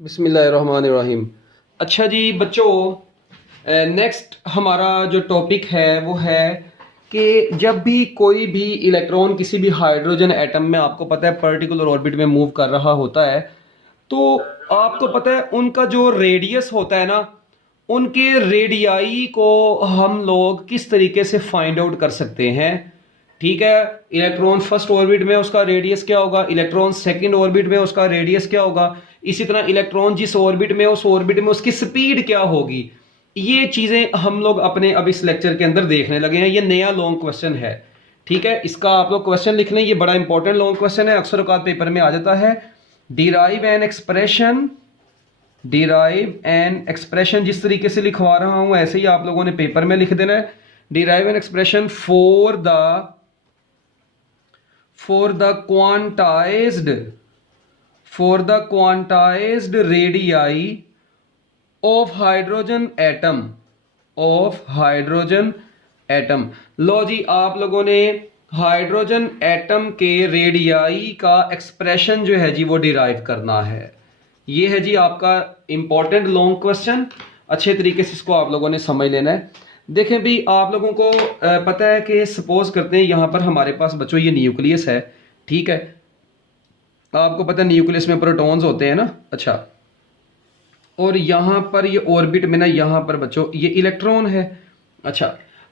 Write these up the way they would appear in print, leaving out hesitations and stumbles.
बिस्मिल्लाहिर्रहमानिर्रहीम। अच्छा जी बच्चों, नेक्स्ट हमारा जो टॉपिक है वो है कि जब भी कोई भी इलेक्ट्रॉन किसी भी हाइड्रोजन एटम में आपको पता है पर्टिकुलर ऑर्बिट में मूव कर रहा होता है, तो आपको पता है उनका जो रेडियस होता है ना, उनके रेडियाई को हम लोग किस तरीके से फाइंड आउट कर सकते हैं। ठीक है, इलेक्ट्रॉन फर्स्ट ऑर्बिट में उसका रेडियस क्या होगा, इलेक्ट्रॉन सेकंड ऑर्बिट में उसका रेडियस क्या होगा, इसी तरह इलेक्ट्रॉन जिस ऑर्बिट में उस ऑर्बिट में उसकी स्पीड क्या होगी। ये चीजें हम लोग अपने अब इस लेक्चर के अंदर देखने लगे हैं। ये नया लॉन्ग क्वेश्चन है। ठीक है, इसका आप लोग क्वेश्चन लिख लें, ये बड़ा इंपॉर्टेंट लॉन्ग क्वेश्चन है, अक्सर औकात पेपर में आ जाता है। Derive an expression, derive an expression जिस तरीके से लिखवा रहा हूं ऐसे ही आप लोगों ने पेपर में लिख देना है। Derive an expression for the quantized radii of hydrogen atom। लो जी, आप लोगों ने हाइड्रोजन एटम के रेडियाई का एक्सप्रेशन जो है जी वो डिराइव करना है। ये है जी आपका इंपॉर्टेंट लॉन्ग क्वेश्चन। अच्छे तरीके से इसको आप लोगों ने समझ लेना है। देखें भी, आप लोगों को पता है कि सपोज करते हैं यहां पर हमारे पास बच्चों ये न्यूक्लियस है। ठीक है, आपको पता है न्यूक्लियस में प्रोटॉन्स होते हैं ना। अच्छा, और यहां पर ये ऑर्बिट में ना, यहां पर बच्चों ये इलेक्ट्रॉन है। अच्छा,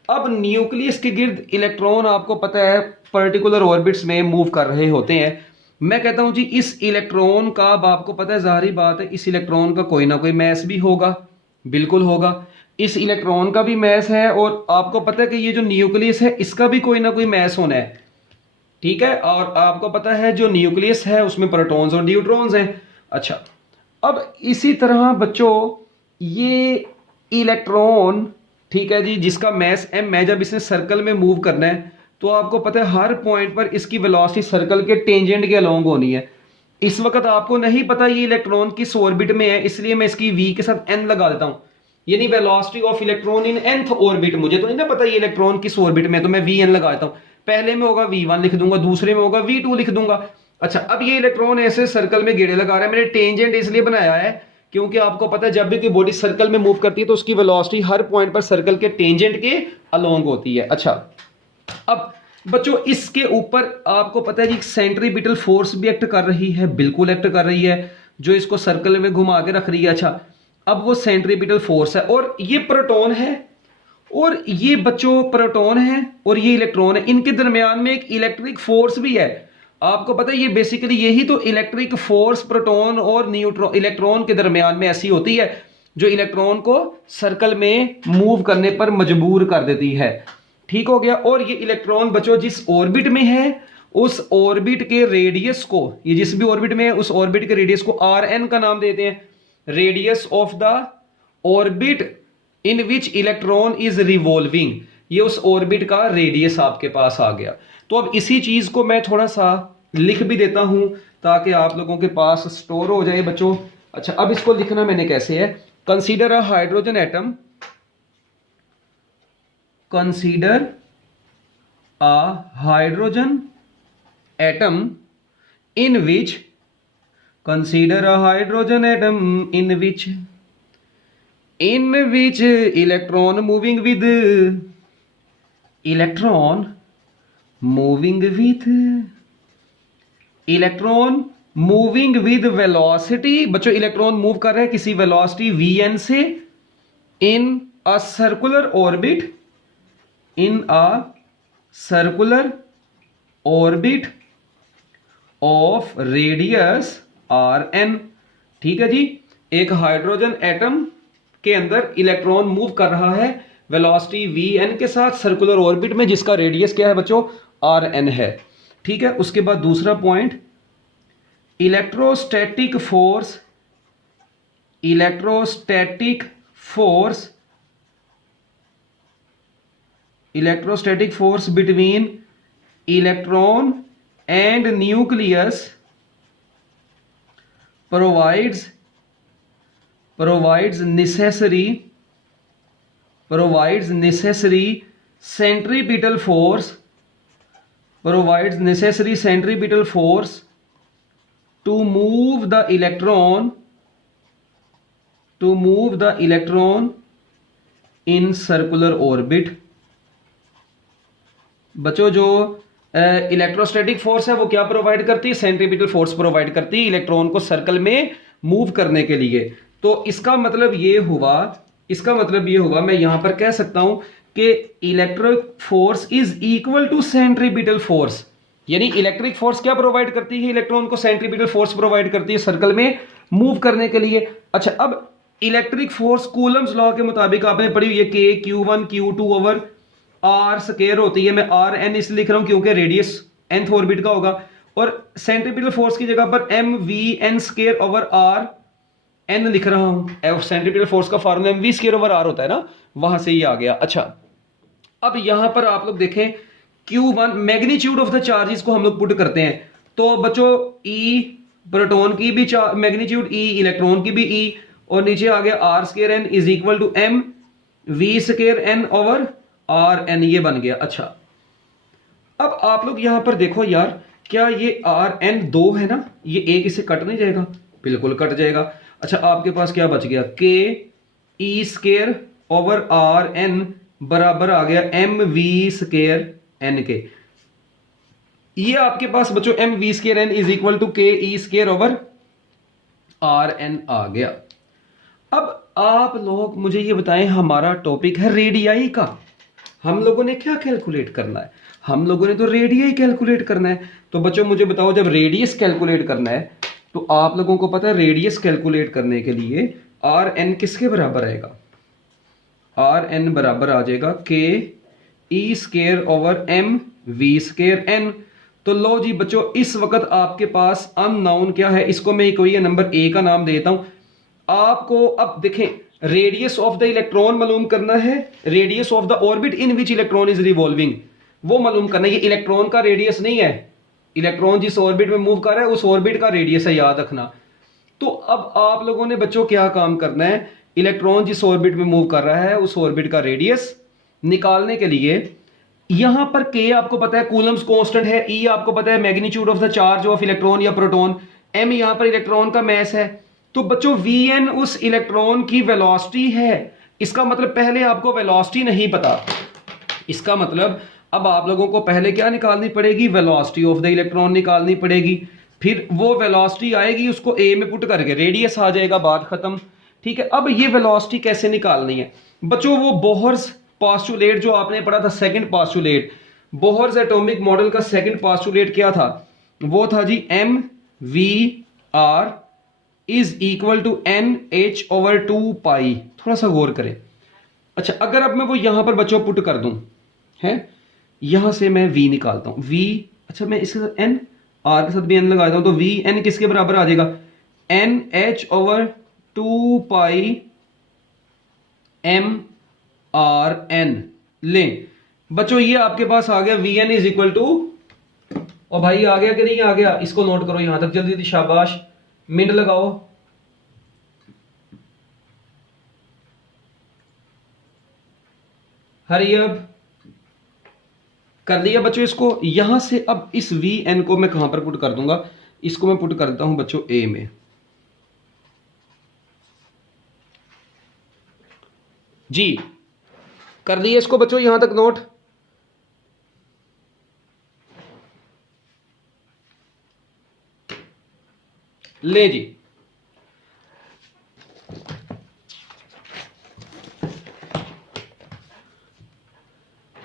अब न्यूक्लियस के गिर्द इलेक्ट्रॉन आपको पता है पर्टिकुलर ऑर्बिट्स में मूव कर रहे होते हैं। मैं कहता हूं जी इस इलेक्ट्रॉन का, अब आपको पता है जाहिर बात है इस इलेक्ट्रॉन का कोई ना कोई मैस भी होगा, बिल्कुल होगा। इस इलेक्ट्रॉन का भी मैस है और आपको पता है कि ये जो न्यूक्लियस है इसका भी कोई ना कोई मैस होना है। ठीक है, और आपको पता है जो न्यूक्लियस है उसमें प्रोटॉन्स और न्यूट्रॉन्स हैं। अच्छा, अब इसी तरह बच्चों ये इलेक्ट्रॉन, ठीक है जी, जिसका मैस m है, जब इसने सर्कल में मूव करना है तो आपको पता है हर पॉइंट पर इसकी वेलोसिटी सर्कल के टेंजेंट के अलोंग होनी है। इस वक्त आपको नहीं पता ये इलेक्ट्रॉन किस ऑर्बिट में है, इसलिए मैं इसकी v के साथ n लगा देता हूं, यानी velocity of electron in nth orbit. मुझे तो नहीं ना पता ये इलेक्ट्रॉन किस ऑर्बिट में है, तो मैं vn लगा देता हूं। पहले में होगा v1 लिख दूंगा, दूसरे में होगा v2 लिख दूंगा। अच्छा, अब ये इलेक्ट्रॉन ऐसे सर्कल में गेड़े लगा रहा है। मैंने टेंजेंट इसलिए बनाया है क्योंकि आपको पता है जब भी कोई बॉडी सर्कल में मूव करती है तो उसकी वेलोसिटी हर पॉइंट पर सर्कल के टेंजेंट के अलोंग होती है। अच्छा, अब बच्चों इसके ऊपर आपको पता है कि सेंट्रीपिटल फोर्स भी एक्ट कर रही है, बिल्कुल एक्ट कर रही है, जो इसको सर्कल में घुमा के रख रही है। अच्छा, अब वो सेंट्रीपिटल फोर्स है और ये प्रोटॉन है और ये बच्चों प्रोटॉन है और ये इलेक्ट्रॉन है, इनके दरमियान में एक इलेक्ट्रिक फोर्स भी है। आपको पता है ये बेसिकली यही तो इलेक्ट्रिक फोर्स प्रोटॉन और न्यूट्रॉन इलेक्ट्रॉन के दरमियान में ऐसी होती है जो इलेक्ट्रॉन को सर्कल में मूव करने पर मजबूर कर देती है। ठीक हो गया। और ये इलेक्ट्रॉन बच्चों जिस ऑर्बिट में है उस ऑर्बिट के रेडियस को, ये जिस भी ऑर्बिट में है उस ऑर्बिट के रेडियस को Rn का नाम देते हैं, radius of the orbit in which electron is revolving. ये उस ऑर्बिट का रेडियस आपके पास आ गया। तो अब इसी चीज को मैं थोड़ा सा लिख भी देता हूं ताकि आप लोगों के पास स्टोर हो जाए बच्चों। अच्छा, अब इसको लिखना मैंने कैसे है, consider a hydrogen atom, consider a hydrogen atom in which, consider a hydrogen atom in which electron moving with, electron moving with, electron moving with velocity. बच्चों इलेक्ट्रॉन मूव कर रहे हैं किसी वेलोसिटी vn से in a circular orbit, in a circular orbit of radius Rn। ठीक है जी, एक hydrogen atom के अंदर इलेक्ट्रॉन मूव कर रहा है वेलोसिटी vn के साथ सर्कुलर ऑर्बिट में जिसका रेडियस क्या है बच्चों, Rn है। ठीक है, उसके बाद दूसरा point, electrostatic force, electrostatic force, electrostatic force between electron and nucleus provides necessary centripetal force, provides necessary centripetal force to move the electron to move the electron in circular orbit. बच्चों जो electrostatic force है वो क्या provide करती है? Centripetal force provide करती है electron को सर्कल में मूव करने के लिए। तो इसका मतलब ये हुआ मैं यहां पर कह सकता हूं कि electric force is equal to centripetal force. यानी इलेक्ट्रिक फोर्स क्या प्रोवाइड करती है? इलेक्ट्रॉन को सेंट्रीपिटल फोर्स प्रोवाइड करती है सर्कल में मूव करने के लिए। अच्छा, अब इलेक्ट्रिक फोर्स कूलम्स लॉ के मुताबिक आपने पढ़ी हुई है के Q1 Q2 over are square होती है। मैं आर एन इसलिए लिख रहा हूं क्योंकि रेडियस nth ऑर्बिट का होगा, और सेंट्रीपिटल फोर्स की जगह पर M V N square over R N लिख रहा हूं। सेंट्रीपिटल फोर्स का formula M we square over R होता है ना, वहां से ही आ गया। अच्छा, अब यहां पर आप लोग देखें Q1 magnitude of the charges को हम लोग पुट करते हैं। तो बच्चों E प्रोटॉन की भी मैग्नीट्यूड, E इलेक्ट्रॉन की भी E, और नीचे आ गया R square N is equal to M we square N over R N, ये बन गया। अच्छा, अब आप लोग यहां पर देखो यार, क्या ये आर एन 2 है ना, ये एक इससे कट नहीं जाएगा? बिल्कुल कट जाएगा। अच्छा, आपके पास क्या बच गया? के ई स्केयर ओवर आर एन बराबर आ गया एम वी स्केयर एन के। ये आपके पास बच्चों M we square N is equal to K E square over R N आ गया। अब आप लोग मुझे ये बताएं, हमारा टॉपिक है रेडियाई का। हम लोगों ने क्या कैलकुलेट करना है? हम लोगों ने तो रेडियाई कैलकुलेट करना है। तो बच्चों मुझे बताओ, जब रेडियस कैलकुलेट करना है तो आप लोगों को पता है रेडियस कैलकुलेट करने के लिए आर एन किसके बराबर आएगा? आर एन बराबर आ जाएगा K E square over m we square n. तो लो जी बच्चों, इस वक्त आपके पास अननोन क्या है? इसको मैं कोई नंबर ए का नाम देता हूं आपको। अब देखें, रेडियस ऑफ द इलेक्ट्रॉन मालूम करना है, radius of the orbit in which electron is revolving वो मालूम करना है। ये इलेक्ट्रॉन का रेडियस नहीं है, इलेक्ट्रॉन जिस ऑर्बिट में मूव कर रहा है उस ऑर्बिट का रेडियस है, याद रखना। तो अब आप लोगों ने बच्चों क्या काम करना है? इलेक्ट्रॉन जिस ऑर्बिट में मूव कर रहा है उस ऑर्बिट का रेडियस निकालने के लिए यहां पर के आपको पता है कूलम्स कांस्टेंट है, ई आपको पता है magnitude of the charge of electron या प्रोटॉन, एम यहां पर इलेक्ट्रॉन का मैस है। तो बच्चों Vn उस इलेक्ट्रॉन की वेलोसिटी है। इसका मतलब पहले आपको वेलोसिटी नहीं पता, इसका मतलब अब आप लोगों को पहले क्या निकालनी पड़ेगी? वेलोसिटी ऑफ द इलेक्ट्रॉन निकालनी पड़ेगी। फिर वो वेलोसिटी आएगी, उसको ए में पुट करके रेडियस आ जाएगा, बात खत्म। ठीक है, अब ये वेलोसिटी कैसे निकालनी है बच्चों? वो बोहर्स पोस्टुलेट जो आपने पढ़ा था, second postulate, Bohr's atomic model का सेकंड पोस्टुलेट क्या था? वो था जी M V R is equal to N H over 2 pi. थोड़ा सा गौर करें। अच्छा, अगर अब मैं वो यहां पर बच्चों पुट कर दूं, है यहां से मैं v निकालता हूं, v, अच्छा मैं इसके साथ n, r के साथ भी n लगाता हूं, तो v n किसके बराबर आ जाएगा? N H over 2 pi M are N. ले बच्चों, ये आपके पास आ गया V N is equal to, और भाई आ गया कि नहीं आ गया? इसको नोट करो यहां तक जल्दी जल्दी, शाबाश, मिनट लगाओ। हरी अब कर लिया बच्चों इसको। यहां से अब इस वी एन को मैं कहां पर पुट कर दूंगा? इसको मैं पुट करता हूं बच्चों ए में। जी कर लिया इसको बच्चों, यहां तक नोट। ले जी,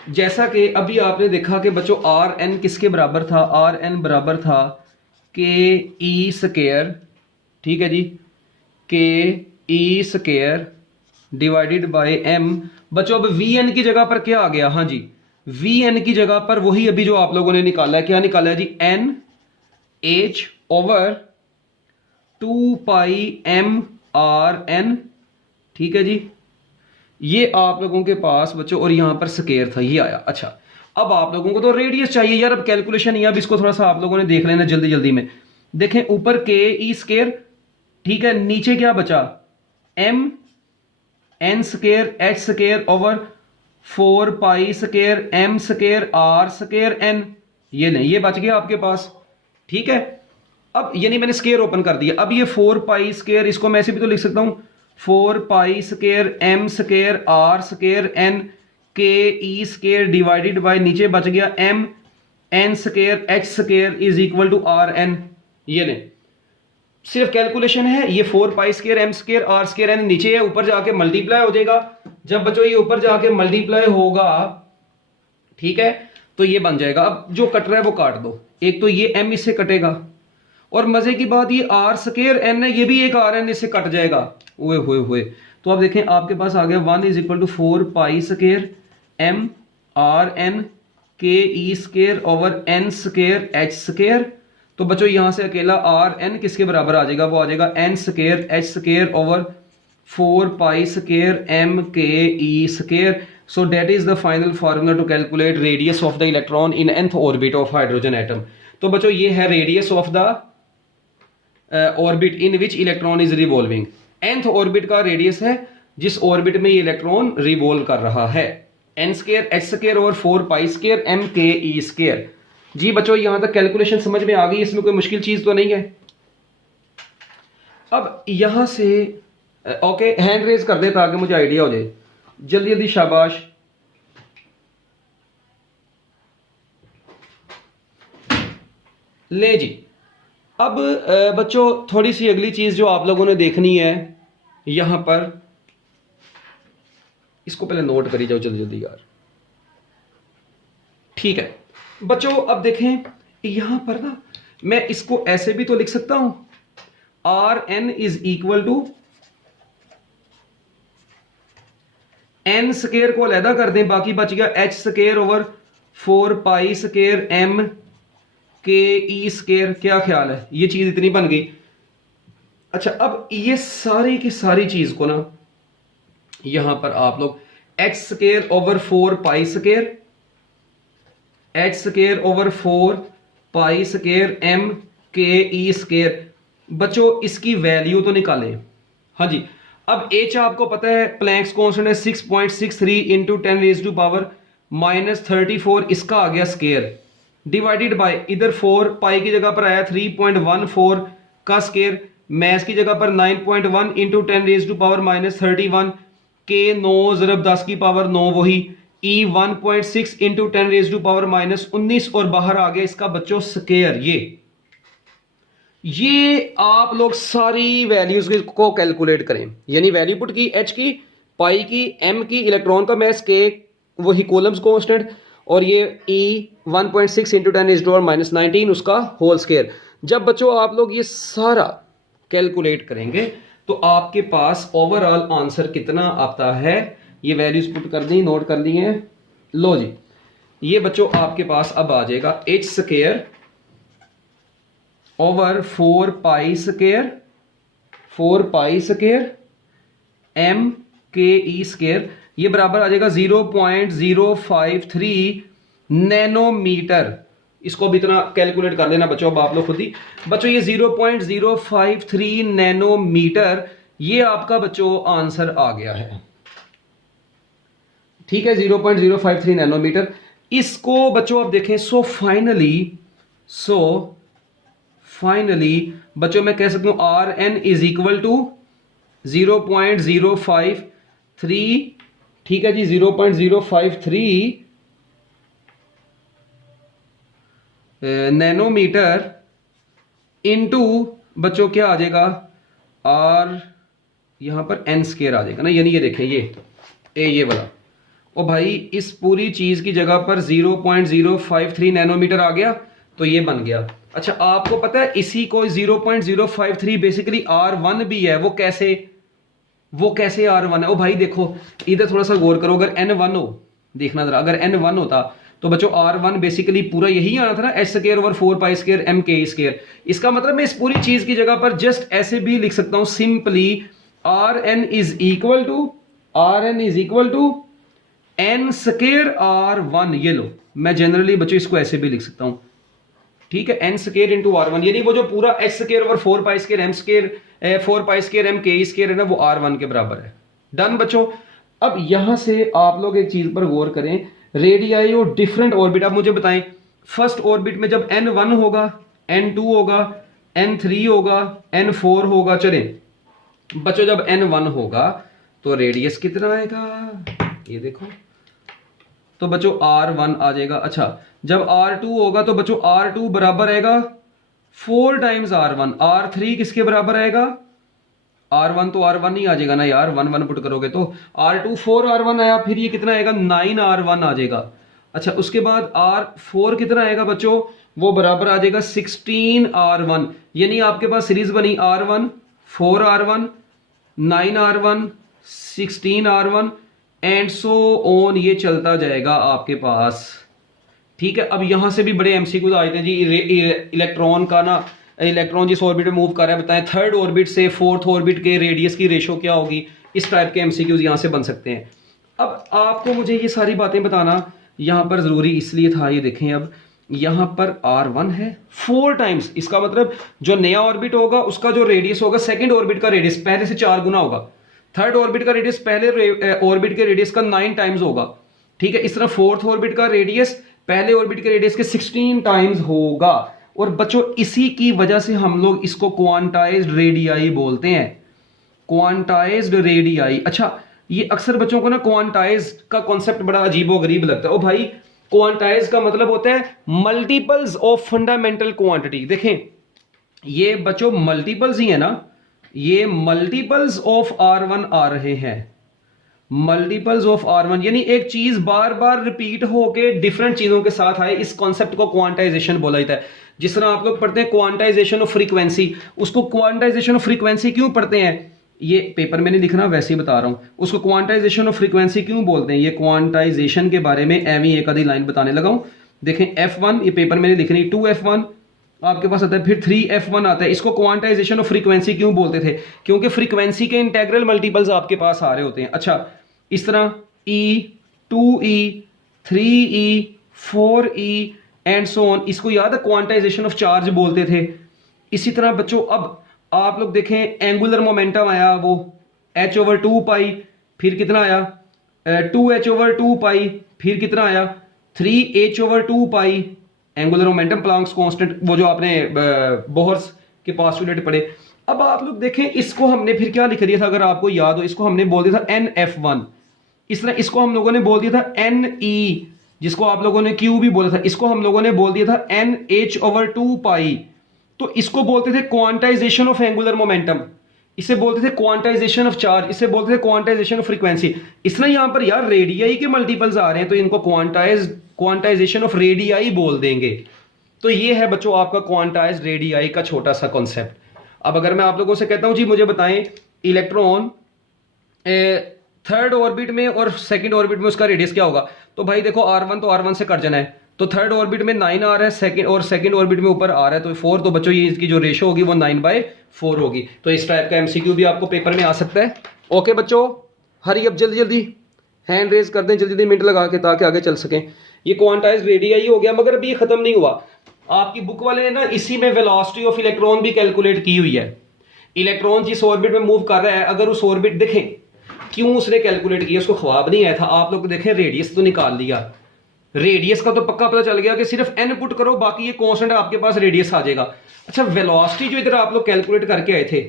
जैसा कि अभी आपने देखा कि बच्चों आर एन किसके बराबर था? आर एन बराबर था के ई स्केयर, ठीक है जी, के ई स्केयर डिवाइडेड बाय एम। बच्चों अब वी एन की जगह पर क्या आ गया? हाँ जी, वी एन की जगह पर वही अभी जो आप लोगों ने निकाला है। क्या निकाला है जी? N H over 2 pi M are N, ठीक है जी। ये आप लोगों के पास बच्चों, और यहां पर स्केयर था, ये आया। अच्छा, अब आप लोगों को तो रेडियस चाहिए यार, अब कैलकुलेशन है, अब इसको थोड़ा सा आप लोगों ने देख लेना जल्दी जल्दी में। देखें ऊपर के ई स्केयर, ठीक है, नीचे क्या बचा? M N square H square over 4 pi square M square R square N. ये नहीं, ये बच गया आपके पास, ठीक है। अब यानी मैंने स्केयर ओपन कर दिया। अब ये 4 पाई स्केयर, इसको मैं ऐसे भी तो लिख सकता हूं 4 pi square M square R square N K E square divided by नीचे बच गया M N square H square is equal to R N. ये लें, सिर्फ कैलकुलेशन है। ये 4 pi square M square R square N नीचे है, ऊपर जाके मल्टीप्लाई हो जाएगा। जब बच्चों ये ऊपर जाके मल्टीप्लाई होगा, ठीक है, तो ये बन जाएगा। अब जो कट रहा है वो काट दो, एक तो ये एम इससे कटेगा और मजे की बात ये आर स्केयर एन है, ये भी एक आर एन इससे कट जाएगा। ओए होए होए, तो अब देखें आपके पास आ गया 1 is equal to 4 pi square m are n K E square over n square H square. तो बच्चों यहां से अकेला आर एन किसके बराबर आ जाएगा, वो आ जाएगा N square H square over 4 pi square M K E square. So that is the final formula to calculate radius of the electron in nth orbit of hydrogen atom. तो बच्चों ये है radius of the orbit in which electron is revolving. nth orbit का radius है जिस orbit में ये electron revolve कर रहा है, n square h square और 4 pi square m k e square। जी बच्चों यहां तक कैलकुलेशन समझ में आ गई, इसमें कोई मुश्किल चीज तो नहीं है। अब यहां से ओके हैंड रेज कर दे ताकि मुझे आइडिया हो जाए, जल्दी जल्दी, शाबाश। ले जी, अब बच्चों थोड़ी सी अगली चीज जो आप लोगों ने देखनी है यहां पर, इसको पहले नोट करी जाओ जल्दी जल्दी यार, ठीक है बच्चों। अब देखें यहां पर ना, मैं इसको ऐसे भी तो लिख सकता हूं, R N is equal to N square को अलहदा कर दें, बाकी बच गया H square over 4 pi square M K E square. क्या ख्याल है, ये चीज इतनी बन गई। अच्छा, अब ये सारी की सारी चीज को ना यहां पर आप लोग H square over 4 pi square, H square over 4 pi square M K E square. बच्चों इसकी वैल्यू तो निकालें। हाँ जी, अब एच आपको पता है प्लैंक्स कांस्टेंट है 6.63 इंटू 10 रेज टू पावर -34, इसका आ गया स्केयर, डिवाइडेड बाय इधर 4 पाई की जगह पर आया 3.14 का स्केयर, मैथ की जगह पर 9.1 इंटू 10 रेज टू पावर -31 के 9 ज़रब 10 की पावर 9 वही ई 1.6 इंटू 10 रेज टू पावर -19 और बाहर आ गया इसका बच्चों स्केयर। ये आप लोग सारी वैल्यूज को कैलकुलेट करें, यानी वैल्यू पुट की एच की, पाई की, एम की, इलेक्ट्रॉन का मैस के वही कॉलम्स कांस्टेंट, और ये ई 1.6 इंटू 10 रेज़ टू पावर -19 उसका होल स्केयर। जब बच्चों आप लोग ये सारा कैलकुलेट करेंगे तो आपके पास ओवरऑल आंसर कितना आता है, ये वैल्यूज पुट कर दी, नोट कर ली हैं। लो जी, ये बच्चों आपके पास अब आ जाएगा H square over 4 pi square, 4 pi square M K E square, ये बराबर आ जाएगा 0.053 नैनोमीटर। इसको भी इतना कैलकुलेट कर लेना बच्चों, अब आप लोग खुद ही। बच्चों ये 0.053 नैनोमीटर, ये आपका बच्चों आंसर आ गया है, ठीक है, 0.053 नैनोमीटर। इसको बच्चों आप देखें, सो फाइनली बच्चों मैं कह सकता हूं R N is equal to 0.053, ठीक है जी, 0.053 नैनोमीटर इनटू बच्चों क्या आ जाएगा, आर यहां पर एन स्केयर आ जाएगा ना, यानी ये देखें ये वाला, ओ भाई इस पूरी चीज की जगह पर 0.053 नैनोमीटर आ गया तो ये बन गया। अच्छा, आपको पता है इसी को 0.053 बेसिकली R1 भी है, वो कैसे R1 है? ओ भाई देखो इधर थोड़ा सा गौर करो, अगर N1 हो, देखना जरा, अगर N1 होता तो बच्चों R1 बेसिकली पूरा यही आना था ना, H square over 4 pi square M K square. इसका मतलब मैं इस पूरी चीज की जगह पर जस्ट ऐसे भी लिख सकता हूं, simply Rn is equal to N square R1। ये लो, मैं जनरली बच्चों इसको ऐसे भी लिख सकता हूं, ठीक है, एन स्केयर इंटू R1, यानी वो जो पूरा H square over 4 pi square M square 4 pi square M K square है ना, वो R1 के बराबर है। डन बच्चों। अब यहां से आप लोग एक चीज पर गौर करें, रेडियाई और डिफरेंट ऑर्बिट। आप मुझे बताएं, फर्स्ट ऑर्बिट में जब N1 होगा, N2 होगा, N3 होगा, N4 होगा, चलें बच्चों जब n1 होगा तो रेडियस कितना आएगा, ये देखो, तो बच्चों r1 आ जाएगा। अच्छा जब r2 होगा तो बच्चों r2 बराबर आएगा 4 टाइम्स r1। r3 किसके बराबर आएगा, r1 तो r1 ही आ जाएगा ना यार, 1 1 पुट करोगे तो r2 4 r1 आया, फिर ये कितना आएगा 9 r1 आ जाएगा। अच्छा उसके बाद r4 कितना आएगा बच्चों, वो बराबर आ जाएगा 16 r1। यानी आपके पास सीरीज बनी r1 4 r1 9 r1 16 r1 and so on, ये चलता जाएगा आपके पास। ठीक है, अब यहां से भी बड़े एमसीक्यूज आए थे जी, इलेक्ट्रॉन का ना, इलेक्ट्रॉन जिस ऑर्बिट में मूव कर रहा है बताएं थर्ड ऑर्बिट से फोर्थ ऑर्बिट के रेडियस की रेशो क्या होगी, इस टाइप के एमसीक्यूज यहां से बन सकते हैं। अब आपको मुझे ये सारी बातें बताना यहां पर जरूरी इसलिए था, ये देखें अब यहां पर r1 है 4 टाइम्स, इसका मतलब जो नया ऑर्बिट होगा उसका जो रेडियस होगा सेकंड ऑर्बिट का रेडियस पहले से 4 गुना होगा, थर्ड ऑर्बिट का रेडियस पहले ऑर्बिट के रेडियस का 9 टाइम्स होगा। ठीक है, इस तरह फोर्थ ऑर्बिट का रेडियस पहले ऑर्बिट के रेडियस के 16 टाइम्स होगा। और बच्चों इसी की वजह से हम लोग इसको क्वांटाइज्ड रेडियाई बोलते हैं, क्वांटाइज्ड रेडियाई। अच्छा ये अक्सर बच्चों को ना क्वांटाइज्ड का कॉन्सेप्ट बड़ा अजीबोगरीब लगता है। ओ भाई क्वांटाइज का मतलब होता है मल्टीपल्स ऑफ फंडामेंटल क्वांटिटी। देखें ये बच्चों मल्टीपल्स ही है ना, ये मल्टीपल्स ऑफ r1 आ रहे हैं, मल्टीपल्स ऑफ r1 यानी एक चीज बार बार रिपीट होके डिफरेंट चीजों के साथ आए, इस कॉन्सेप्ट को क्वांटाइजेशन बोला जाता है। जिस तरह आप लोग पढ़ते हैं क्वांटाइजेशन ऑफ फ्रीक्वेंसी, उसको क्वांटाइजेशन ऑफ फ्रीक्वेंसी क्यों पढ़ते हैं, ये पेपर में नहीं लिखना वैसे ही बता रहा हूं, उसको क्वांटाइजेशन ऑफ फ्रीक्वेंसी क्यों बोलते हैं, ये क्वांटाइजेशन के बारे में एवं एक आधी लाइन बताने लगा हूं। देखें f1 ये पेपर में नहीं लिखनी, 2f1 आपके पास आता है, फिर 3f1 आता है। इसको क्वांटाइजेशन ऑफ फ्रीक्वेंसी क्यों बोलते थे, क्योंकि फ्रीक्वेंसी के इंटेग्रल मल्टीपल्स आपके पास आ रहे होते हैं। अच्छा इस तरह e 2e 3e 4e and so on, इसको याद है क्वांटाइजेशन ऑफ चार्ज बोलते थे। इसी तरह बच्चों अब आप लोग देखें एंगुलर मोमेंटम आया वो h/2 पाई, फिर कितना आया 2h/2 पाई, फिर कितना आया 3h/2 पाई एंगुलर मोमेंटम प्लांक्स कांस्टेंट, वो जो आपने बोहर्स के पोस्टुलेट पढ़े। अब आप लोग देखें इसको हमने फिर क्या लिख दिया था, अगर आपको याद हो इसको हमने बोल दिया था nf1, इस तरह इसको हम लोगों ने बोल दिया था ne, जिसको आप लोगों ने q भी बोला था, इसको हम लोगों ने बोल दिया था nh/2 पाई। तो इसको बोलते थे क्वांटाइजेशन ऑफ एंगुलर मोमेंटम, इसे बोलते थे क्वांटाइजेशन ऑफ चार्ज, इसे बोलते थे क्वांटाइजेशन ऑफ फ्रीक्वेंसी। इस तरह यहां पर यार रेडियाई के मल्टीपल्स आ रहे हैं तो इनको क्वांटाइजेशन ऑफ रेडियाई बोल देंगे। तो ये है बच्चों आपका क्वांटाइज्ड रेडियाई का छोटा सा कॉन्सेप्ट। अब अगर मैं आप लोगों से कहता हूं जी मुझे बताएं इलेक्ट्रॉन थर्ड ऑर्बिट में और सेकंड ऑर्बिट में उसका रेडियस क्या होगा, तो भाई देखो r1 तो r1 से कट जाना है, तो थर्ड ऑर्बिट में 9 आ रहा है सेकंड, और सेकंड ऑर्बिट में ऊपर आ रहा है तो 4, तो बच्चों ये इसकी जो रेशो होगी वो 9/4 होगी। तो इस टाइप का एमसीक्यू भी आपको पेपर में आ सकता है। ओके बच्चों हरी अब जल्दी जल्दी हैंड रेज कर दें, जल्दी जल्दी मिनट लगा के, ताकि आगे चल सकें। ये क्वांटाइज्ड रेडियाई हो गया, मगर अभी ये खत्म नहीं हुआ। आपकी बुक वाले ने ना इसी में वेलोसिटी ऑफ इलेक्ट्रॉन भी कैलकुलेट की हुई है। इलेक्ट्रॉन जिस ऑर्बिट में मूव कर रहा है, अगर उस ऑर्बिट देखें क्यों उसने कैलकुलेट किया, उसको ख्वाब नहीं आया था, आप लोग देखें रेडियस तो निकाल लिया, रेडियस का तो पक्का पता चल गया कि सिर्फ n पुट करो बाकी ये कांस्टेंट आपके पास रेडियस आ जाएगा। अच्छा वेलोसिटी जो इधर आप लोग कैलकुलेट करके आए थे,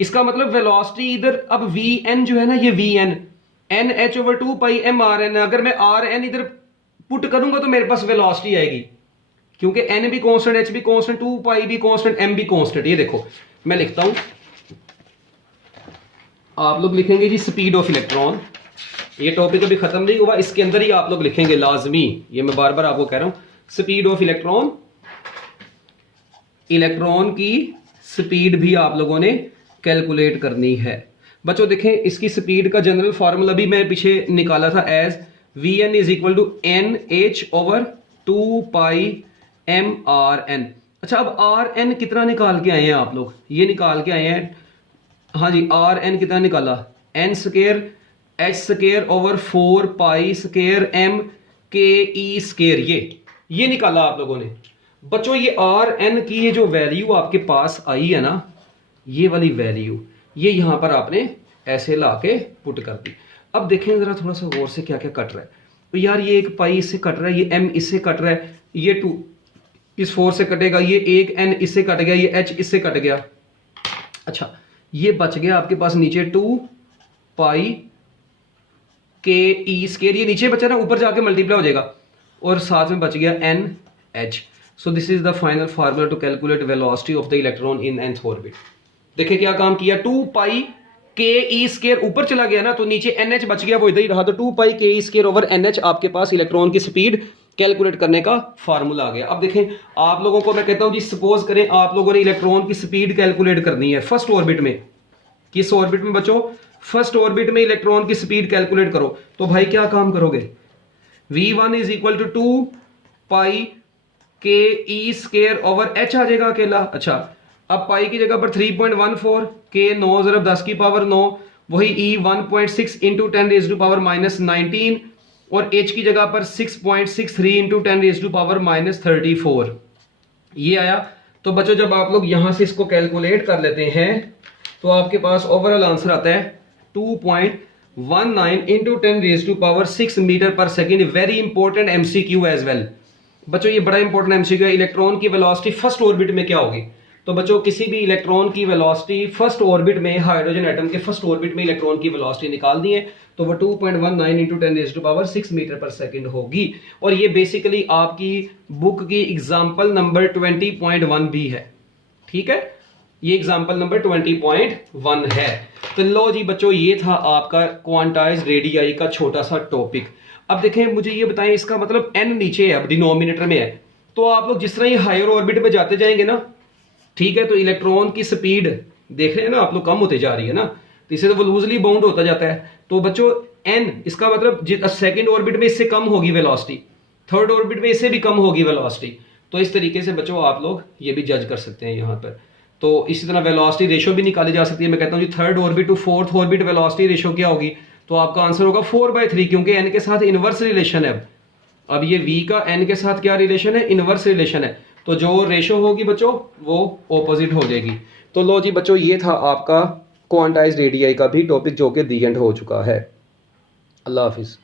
इसका मतलब वेलोसिटी इधर अब vn जो है ना, ये vn nh/2 पाई mrn, अगर मैं rn इधर पुट करूंगा तो मेरे पास वेलोसिटी आएगी, क्योंकि n भी कांस्टेंट, h भी कांस्टेंट, 2 पाई भी कांस्टेंट, m भी कांस्टेंट। ये देखो मैं लिखता हूं, आप लोग लिखेंगे जी स्पीड ऑफ इलेक्ट्रॉन, ये टॉपिक अभी खत्म नहीं हुआ, इसके अंदर ही आप लोग लिखेंगे लाजमी, ये मैं बार बार आपको कह रहा हूं। स्पीड ऑफ इलेक्ट्रॉन, इलेक्ट्रॉन की स्पीड भी आप लोगों ने कैलकुलेट करनी है। बच्चों देखें इसकी स्पीड का जनरल फार्मूला भी मैं पीछे निकाला था एज vn = nh/2 पाई mrn। अच्छा अब rn कितना निकाल के आए हैं आप लोग, ये निकाल के आए हैं, हाँ जी rn कितना निकाला, n² h²/4 पाई² m ke², ये निकाला आप लोगों ने। बच्चों ये rn की ये जो वैल्यू आपके पास आई है ना, ये वाली वैल्यू, ये यहां पर आपने ऐसे लाके पुट कर दी। अब देखें जरा थोड़ा सा गौर से क्या क्या कट रहा है, तो यार ये एक पाई इससे कट रहा है, ये m इससे कट रहा है, ये 2 इस 4 से कटेगा, ये एक n इससे कट गया, ये h इससे कट गया। अच्छा ये बच गया आपके पास नीचे 2 पाई के ई स्केयर, ये नीचे बचा ना, ऊपर जाके मल्टीप्लाई हो जाएगा, और साथ में बच गया N H. So this is the final formula to calculate velocity of the electron in nth orbit. देखिए क्या काम किया, 2 पाई के ई स्केयर ऊपर चला गया ना, तो नीचे एन एच बच गया, वो इधर ही रहा, तो 2 पाई के ई स्केयर ओवर एन एच आपके पास इलेक्ट्रॉन की स्पीड कैलकुलेट करने का फार्मूला आ गया। अब देखें आप लोगों को मैं कहता हूं जी, सपोज करें आप लोगों ने इलेक्ट्रॉन की स्पीड कैलकुलेट करनी है फर्स्ट ऑर्बिट में। किस ऑर्बिट में बच्चों? फर्स्ट ऑर्बिट में इलेक्ट्रॉन की स्पीड कैलकुलेट करो, तो भाई क्या काम करोगे, v1 इज इक्वल टू 2 पाई के ई स्केयर ओवर एच आ जाएगा अकेला। अच्छा, अब पाई की जगह पर 3.14, के 9 ज़रब 10 की पावर 9, वही ई 1.6 इंटू 10 रेज़ टू पावर -19, और एच की जगह पर 6.63 इंटू 10 रेज़ टू पावर -34 ये आया। तो बच्चों जब आप लोग यहां से इसको कैलकुलेट कर लेते हैं तो आपके पास ओवरऑल आंसर आता है 2.19 into 10 raise to power 6 metre per second. Very important MCQ as well बच्चों, ये बड़ा इंपॉर्टेंट एमसीक्यू है। इलेक्ट्रॉन की वेलोसिटी फर्स्ट ऑर्बिट में क्या होगी? तो बच्चों किसी भी इलेक्ट्रॉन की वेलोसिटी फर्स्ट ऑर्बिट में, हाइड्रोजन एटम के फर्स्ट ऑर्बिट में इलेक्ट्रॉन की वेलोसिटी निकालनी है तो वो 2.19 into 10 raise to power 6 metre per second होगी। और ये बेसिकली आपकी बुक की एग्जाम्पल नंबर 20.1 भी है, ठीक है, ये एग्जाम्पल नंबर 20.1 है। तो लो जी बच्चों, ये था आपका क्वांटाइज रेडियाई का छोटा सा टॉपिक। अब देखें मुझे ये बताएं, इसका मतलब n नीचे है, अब डिनोमिनेटर में है, तो आप लोग जिस तरह ये हायर ऑर्बिट में जाते जाएंगे ना, ठीक है, तो इलेक्ट्रॉन की स्पीड देख रहे हैं ना आप लोग, कम होते जा रही है ना, तो इससे तो वो लूजली बाउंड होता जाता है। तो बच्चों n इसका मतलब सेकंड ऑर्बिट में इससे कम होगी वेलोसिटी, थर्ड ऑर्बिट में इससे भी कम होगी वेलोसिटी। तो इस तरीके से बच्चों आप लोग ये भी जज कर सकते हैं यहाँ पर। तो इसी तरह वेलोसिटी रेशो भी निकाली जा सकती है। मैं कहता हूँ जी third orbit to fourth orbit velocity ratio क्या होगी, तो आपका आंसर होगा 4/3, क्योंकि n के साथ इनवर्स रिलेशन है। अब ये v का n के साथ क्या रिलेशन है, इनवर्स रिलेशन है, तो जो रेशो होगी बच्चों वो ऑपोजिट हो जाएगी। तो लो जी बच्चों, ये था आपका क्वांटाइज रेडियाई का भी टॉपिक जो कि दी एंड हो चुका है। अल्लाह हाफिज़।